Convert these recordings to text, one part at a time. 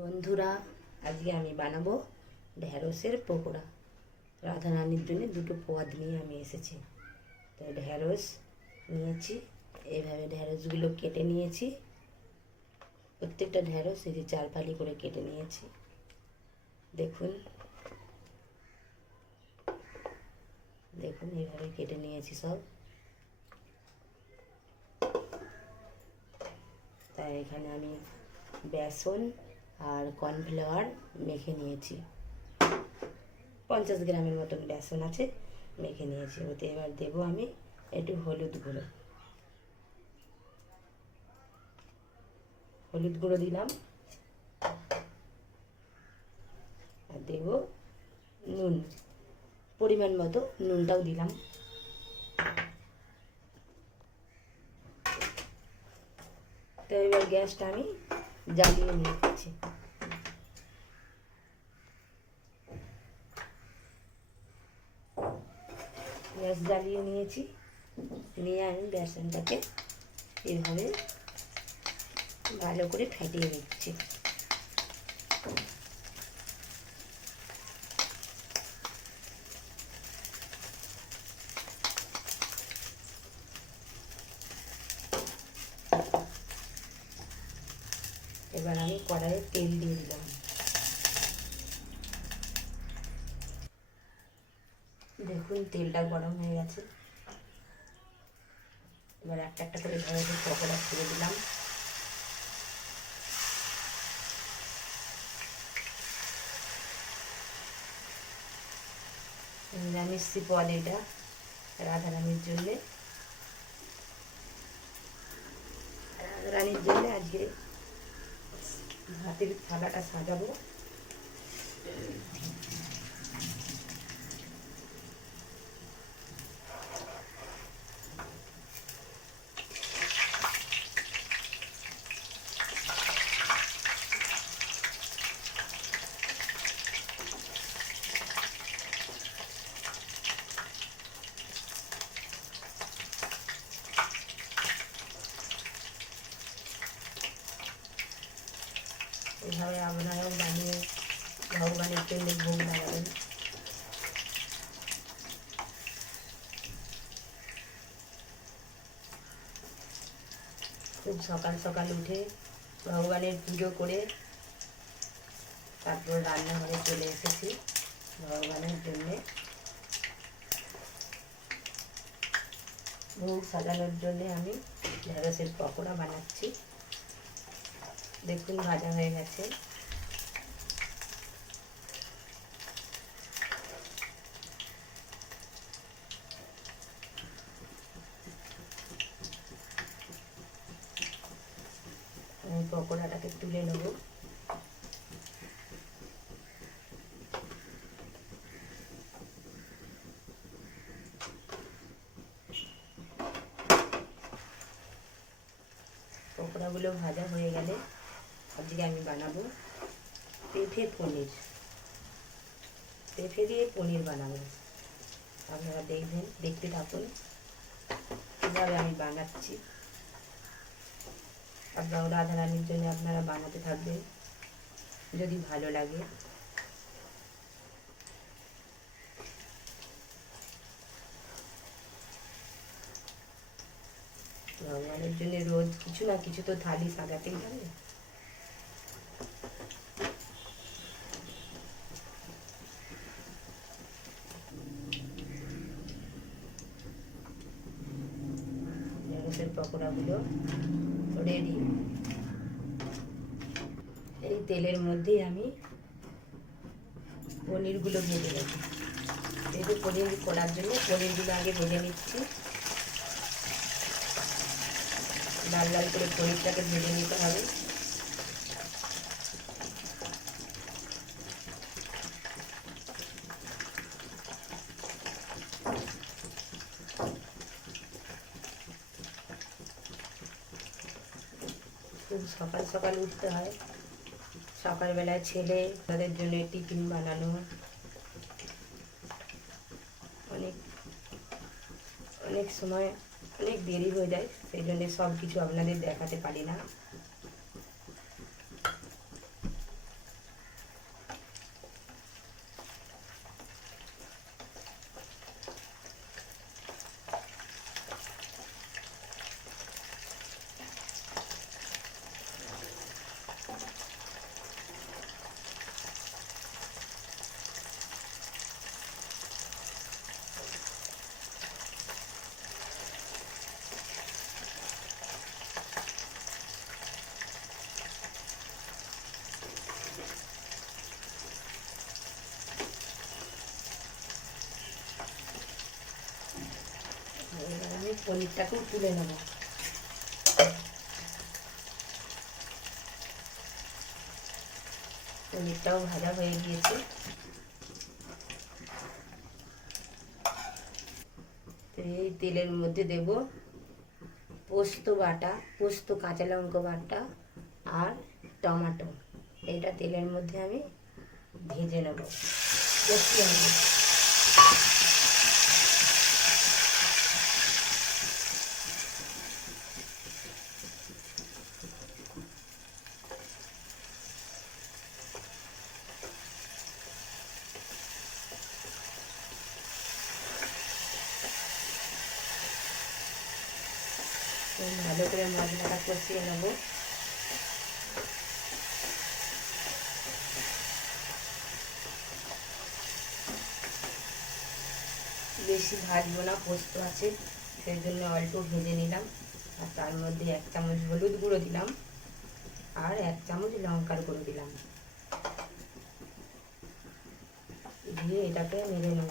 বন্ধুরা, আজকে আমি বানাবো ঢ্যাঁড়সের পকোড়া। রাধারানীর জন্য দুটো পদ নিয়ে আমি এসেছি। তো ঢ্যাঁড়স নিয়েছি এইভাবে ঢ্যাঁড়সগুলো কেটে নিয়েছি। প্রত্যেকটা ঢ্যাঁড়স এই যে চার ফালি করে কেটে নিয়েছি। দেখুন দেখুন এইভাবে কেটে নিয়েছি সব। তাই এখানে আমি বেসন আর কর্নফ্লাওয়ার মেখে নিয়েছি। পঞ্চাশ গ্রামের মতন বেসন আছে, মেখে নিয়েছি। ওতে এবার দেবো আমি একটু হলুদ গুঁড়ো। হলুদ গুঁড়ো দিলাম। আর দেব নুন। পরিমাণ মতো নুনটাও দিলাম। তো এবার গ্যাসটা আমি জ্বালিয়ে নিচ্ছি। গ্যাস জ্বালিয়ে নিয়েছি। নিয়ে আমি বেসনটাকে এভাবে ভালো করে ফেটিয়ে নিচ্ছি এবার আমি কড়াইয়ে তেল দিয়ে দিলাম। দেখুন, তেলটা গরম হয়ে গেছে। এবার একটা একটা করে ধরে পকোড়া ছেড়ে দিলাম। নিরামিষি পদ এটা রাধারানীর জন্যে। রাধারানীর জন্যে আজকে ভাতের থালাটা সাজাবো এভাবে আপনারাও বানিয়ে ভগবানের জন্য ভোগ লাগাবেন খুব সকাল সকাল উঠে ভগবানের পুজো করে তারপর রান্নাঘরে চলে এসেছি ভগবানের জন্যে। ভোগ সাজানোর জন্যে আমি ঢেঁড়সের পকোড়া বানাচ্ছি। দেখুন ভাজা হয়ে গেছে আমি পকোড়াটাকে তুলে নেব পকোড়াগুলো ভাজা হয়ে গেলে আজকে আমি বানাবো। পেঁপে, পনির। পেঁপে দিয়ে পনির বানাবো। আপনারা দেখবেন, দেখতে থাকুন। কীভাবে আমি বানাচ্ছি। আপনারাও রাধারানীর জন্য আপনারা বানাতে থাকবেন। যদি ভালো লাগে। ভগবানের জন্য রোজ কিছু না কিছু তো থালি সাজাতেই হবে। ঢেঁড়সের পকোড়াগুলো রেডি এই তেলের মধ্যেই আমি পনিরগুলো ভেজে নেব। যেহেতু পনির করার জন্য পনিরগুলো আগে ভেজে নিচ্ছি। লাল লাল করে পনিরটাকে ভেজে নিতে হবে। খুব সকাল সকাল উঠতে হয়। সকালবেলায় ছেলে তাদের জন্য টিফিন বানানো। অনেক অনেক সময় অনেক দেরি হয়ে যায় সেই জন্যে সব কিছু আপনাদের দেখাতে পারি না। পনিরটাকেও তুলে নেব। পনিরটাও ভাজা হয়ে গিয়েছে। এই তেলের মধ্যে দেব পোস্ত বাটা, পোস্ত কাঁচা লঙ্কা বাটা আর টমাটো। এটা তেলের মধ্যে আমি ভেজে নেব। কষিয়ে নেব তো ভালো করে কষিয়ে নেব বেশি ভাজবো না পোস্ত আছে সেই জন্য অল্প ভেজে নিলাম আর তার মধ্যে এক চামচ হলুদ গুঁড়ো দিলাম আর এক চামচ লঙ্কার গুঁড়ো দিলাম দিয়ে এটাকে মেরে নেব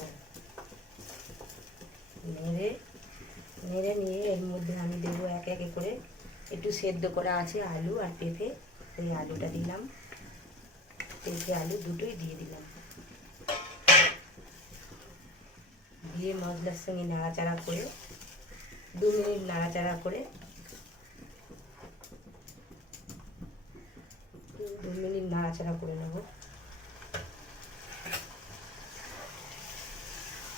নেড়ে নেড়ে নিয়ে এর মধ্যে আমি দেবো এক একে করে। একটু সেদ্ধ করা আছে আলু আর পেঁপে, ওই আলুটা দিলাম। পেঁপে, আলু দুটোই দিয়ে দিলাম। দিয়ে মশলার সঙ্গে নাড়াচাড়া করে, দু মিনিট নাড়াচাড়া করে, দু মিনিট নাড়াচাড়া করে নেব।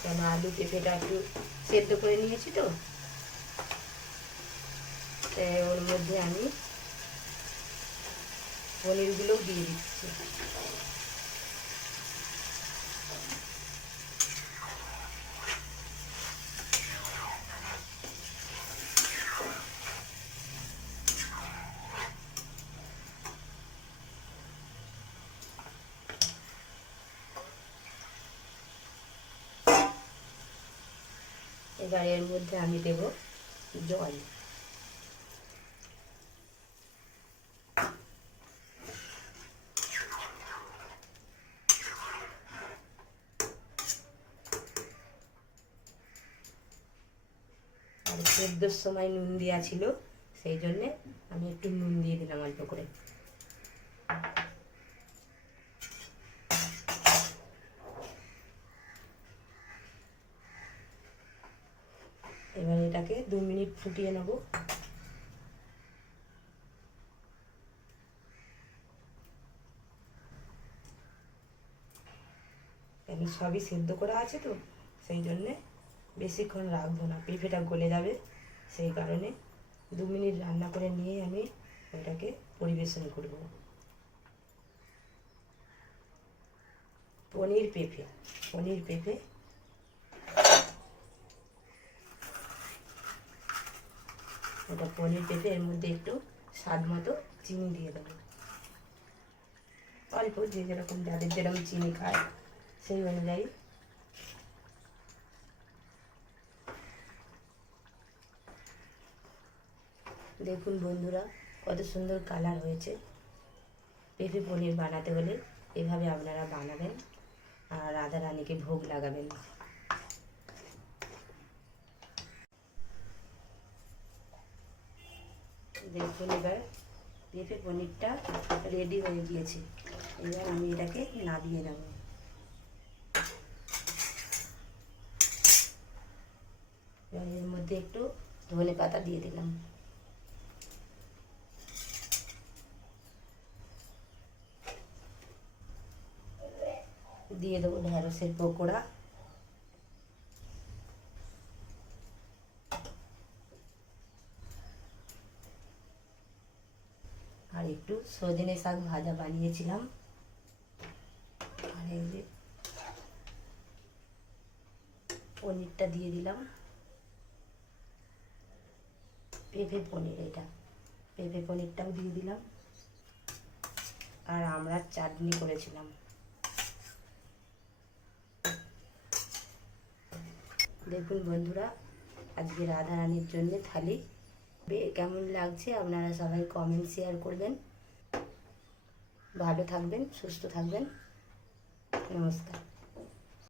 কেন আলু, পেঁপেটা একটু সেদ্ধ করে নিয়েছি তো? ওর মধ্যে আমি পনিরগুলোও দিয়ে দিচ্ছি। এবার এর মধ্যে আমি দেব জল। আর সেদ্ধর সময় নুন দেওয়া ছিল, সেই জন্যে আমি একটু নুন দিয়ে দিলাম অল্প করে। এবার এটাকে দু মিনিট ফুটিয়ে নেব। সবই সেদ্ধ করা আছে তো, সেই জন্যে বেশিক্ষণ রাখব না। পেঁপেটা গলে যাবে, সেই কারণে দু মিনিট রান্না করে নিয়ে আমি ওটাকে পরিবেশন করব। পনির পেঁপে পনির পেঁপে। ওটা পনির পেঁপে, এর মধ্যে একটু স্বাদ মতো চিনি দিয়ে দেবো। অল্প যে যেরকম যাদের যেরকম চিনি খায়, সেই অনুযায়ী দেখুন বন্ধুরা, কত সুন্দর কালার হয়েছে। পেঁপে পনির বানাতে হলে এভাবে আপনারা বানাবেন আর রাধা রানীকে ভোগ লাগাবেন। দেখুন এবার পেঁপে পনিরটা রেডি হয়ে গিয়েছে। এবার আমি এটাকে নামিয়ে নেব। এর মধ্যে একটু ধনে পাতা দিয়ে দিলাম। দিয়ে দেবো ঢেঁড়সের পকোড়া আর একটু সজনে শাক ভাজা বানিয়েছিলাম আর এই যে পনিরটা দিয়ে দিলাম পেঁপে পনির এটা পেঁপে পনিরটাও দিয়ে দিলাম আর আমরা চাটনি করেছিলাম দেখুন বন্ধুরা, আজকে রাধা রানীর জন্য থালি। কেমন লাগছে আপনারা সবাই কমেন্ট শেয়ার করবেন। ভালো থাকবেন, সুস্থ থাকবেন। নমস্কার।